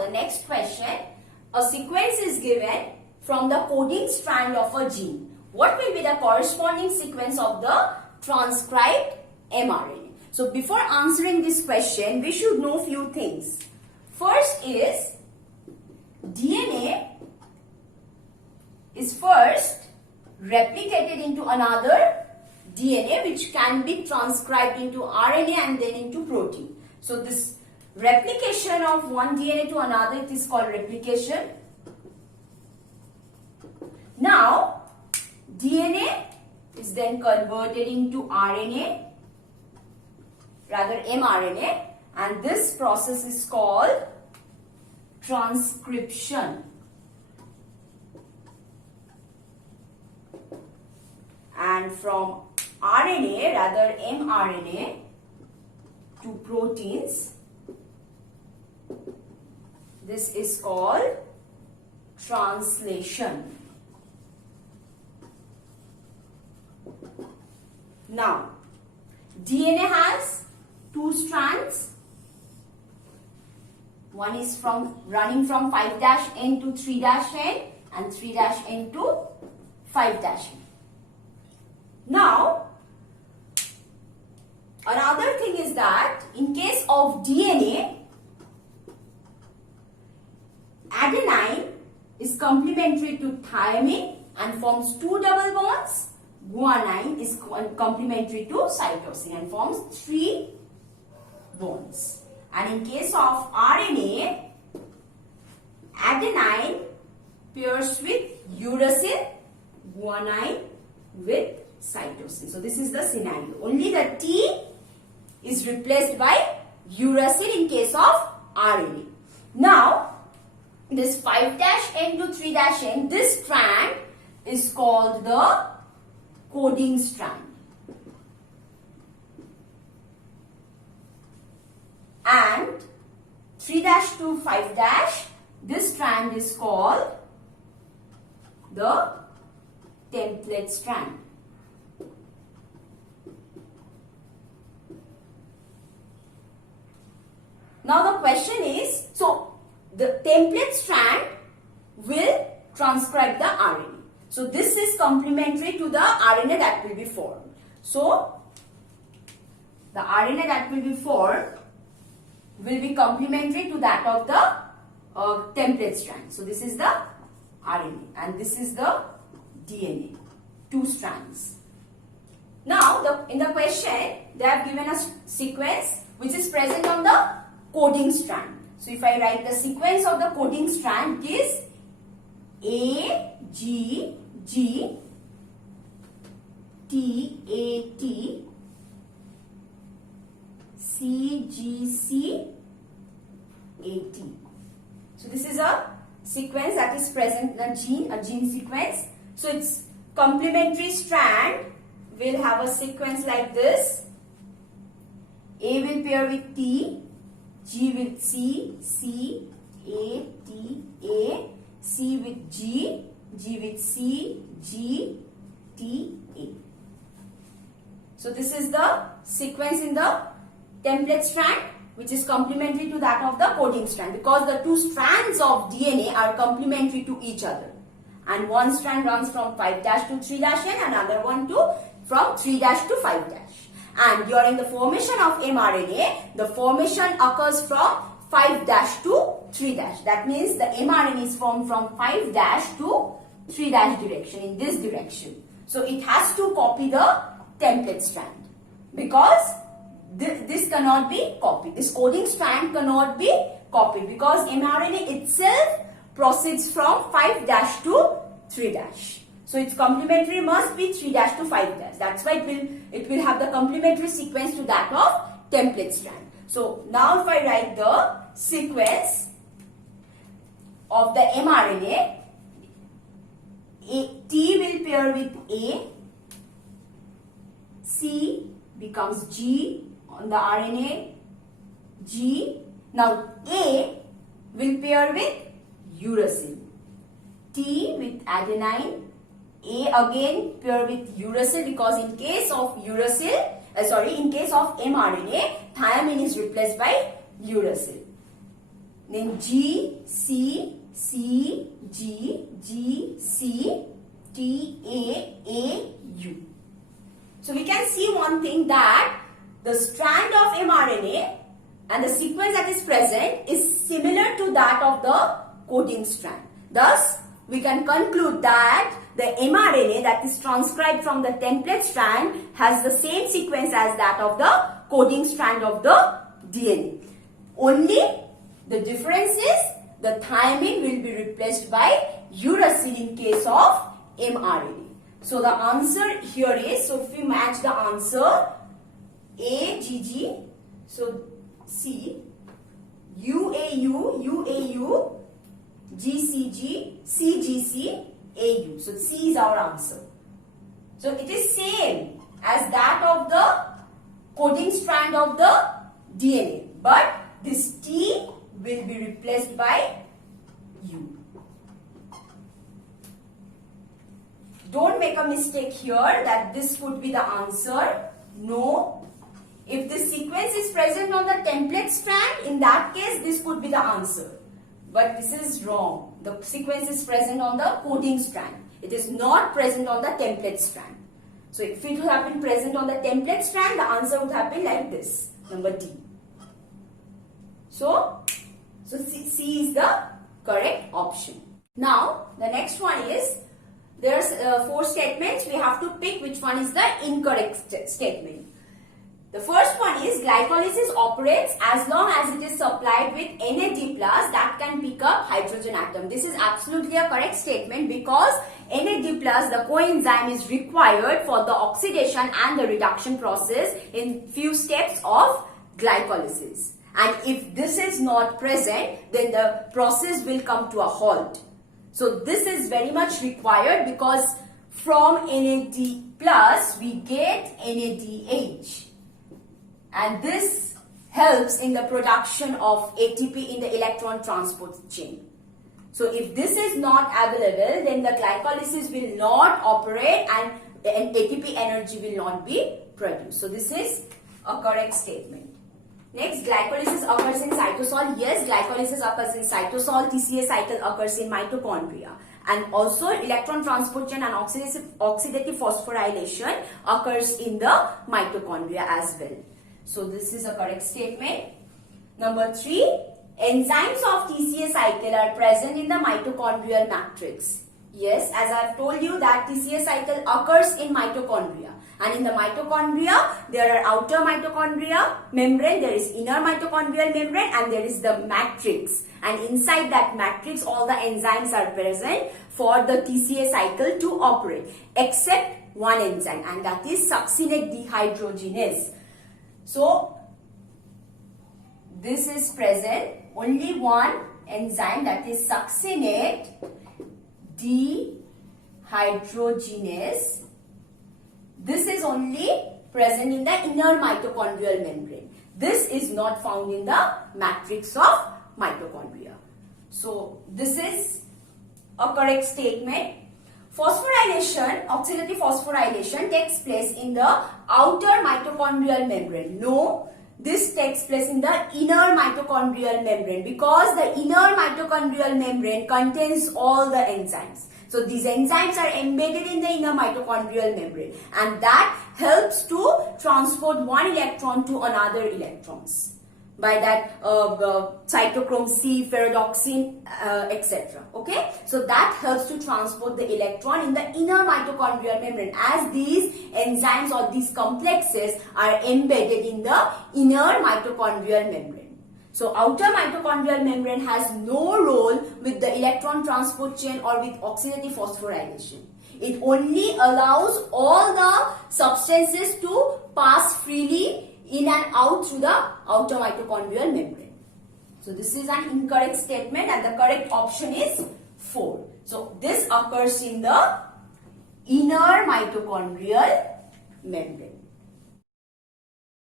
the next question. A sequence is given from the coding strand of a gene. What will be the corresponding sequence of the transcribed mRNA? So before answering this question, we should know few things. First is DNA is first replicated into another DNA which can be transcribed into RNA and then into protein. So this replication of one DNA to another, it is called replication. Now DNA is then converted into RNA, rather mRNA, and this process is called transcription. And from RNA, rather mRNA, to proteins, this is called translation. Now, DNA has two strands. One is running from 5'N to 3'N and 3'N to 5'N. Now, another thing is that in case of DNA, adenine is complementary to thymine and forms two double bonds. Guanine is complementary to cytosine and forms three bonds. And in case of RNA, adenine pairs with uracil, guanine with cytosine. So this is the scenario. Only the T is replaced by uracil in case of RNA. Now, this 5'N to 3'N, this strand is called the coding strand. And 3' to 5', this strand is called the template strand. Now the question is, so the template strand will transcribe the RNA. So this is complementary to the RNA that will be formed. So the RNA that will be formed will be complementary to that of the template strand. So this is the RNA and this is the DNA, two strands. Now in the question they have given us sequence which is present on the coding strand. So if I write the sequence of the coding strand, it is A, G, G, T, A, T, C, G, C, A, T. So this is a sequence that is present in a gene sequence. So its complementary strand will have a sequence like this. A will pair with T, G with C, C, A, T, A, C with G, G with C, G, T, A. So this is the sequence in the template strand which is complementary to that of the coding strand because the two strands of DNA are complementary to each other. And one strand runs from 5' to 3'N, another one from 3' to 5'. And during the formation of mRNA, the formation occurs from 5' to 3'. That means the mRNA is formed from 5' to 3' direction, in this direction. So it has to copy the template strand because this cannot be copied. This coding strand cannot be copied because mRNA itself proceeds from 5' to 3'. So its complementary must be 3' to 5'. That's why it will have the complementary sequence to that of template strand. So now if I write the sequence of the mRNA, T will pair with A, C becomes G on the RNA, G. Now A will pair with uracil, T with adenine, A again pair with uracil because in case of in case of mRNA, thymine is replaced by uracil. then G, C, C, G, G, C, T, A, U. So we can see one thing, that the strand of mRNA and the sequence that is present is similar to that of the coding strand. Thus, we can conclude that the mRNA that is transcribed from the template strand has the same sequence as that of the coding strand of the DNA. Only the difference is the thymine will be replaced by uracil in case of mRNA. So the answer here is, so if we match the answer AGG, so C, UAU, UAU, GCG, CGC, AU. So C is our answer. So it is same as that of the coding strand of the DNA, but this T will be replaced by U. Don't make a mistake here that this would be the answer. No. If this sequence is present on the template strand, in that case this could be the answer. But this is wrong. The sequence is present on the coding strand. It is not present on the template strand. So if it would have been present on the template strand, the answer would have been like this, number D. So C is the correct option. Now the next one is, there's 4 statements. We have to pick which one is the incorrect statement. The first one is, glycolysis operates as long as it is supplied with NAD+ that can pick up hydrogen atom. This is absolutely a correct statement, because NAD+, the coenzyme, is required for the oxidation and the reduction process in few steps of glycolysis. And if this is not present, then the process will come to a halt. So this is very much required, because from NAD+ we get NADH. And this helps in the production of ATP in the electron transport chain. So if this is not available, then the glycolysis will not operate and ATP energy will not be produced. So this is a correct statement. Next, glycolysis occurs in cytosol. Yes, glycolysis occurs in cytosol. TCA cycle occurs in mitochondria. And also electron transport chain and oxidative phosphorylation occurs in the mitochondria as well. So this is a correct statement. Number 3, enzymes of TCA cycle are present in the mitochondrial matrix. Yes, as I have told you that TCA cycle occurs in mitochondria. And in the mitochondria, there are outer mitochondria membrane, there is inner mitochondrial membrane, and there is the matrix. And inside that matrix, all the enzymes are present for the TCA cycle to operate, except one enzyme, and that is succinate dehydrogenase. So this is present, only one enzyme, that is succinate dehydrogenase. This is only present in the inner mitochondrial membrane. This is not found in the matrix of mitochondria. So this is a correct statement. Phosphorylation, oxidative phosphorylation takes place in the outer mitochondrial membrane. No, this takes place in the inner mitochondrial membrane, because the inner mitochondrial membrane contains all the enzymes. So these enzymes are embedded in the inner mitochondrial membrane, and that helps to transport one electron to another electrons by that cytochrome C, ferredoxin, etc. Okay, so that helps to transport the electron in the inner mitochondrial membrane, as these enzymes or these complexes are embedded in the inner mitochondrial membrane. So outer mitochondrial membrane has no role with the electron transport chain or with oxidative phosphorylation. It only allows all the substances to pass freely in and out through the outer mitochondrial membrane. So this is an incorrect statement, and the correct option is 4. So this occurs in the inner mitochondrial membrane.